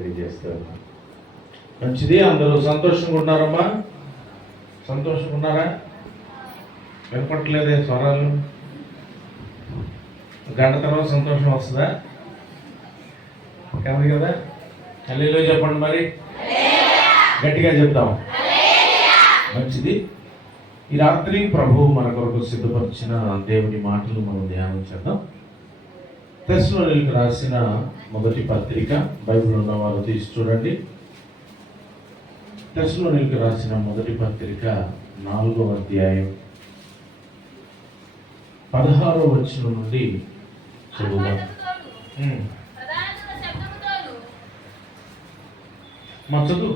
తెలియజేస్తారు. మంచిది. అందరూ సంతోషంగా ఉన్నారమ్మా? సంతోషంగా ఉన్నారా? వినపట్లేదే స్వరాలు. గంట తర్వాత సంతోషం వస్తుందా? కాదు కదా? హల్లెలూయా చెప్పండి మరి, గట్టిగా చెప్తాం. మంచిది. ఈ రాత్రి ప్రభువు మన కొరకు సిద్ధపరిచిన దేవుని మాటలు మనం ధ్యానం చేద్దాం. తెస్సలోనికీయులకు రాసిన మొదటి పత్రిక, బైబిల్ ఉన్న వాళ్ళు తీసి చూడండి. తెస్సలోనికీయులకు రాసిన మొదటి పత్రిక 4వ అధ్యాయం 16వ వచనం నుండి చదువుదాం. మా చదువు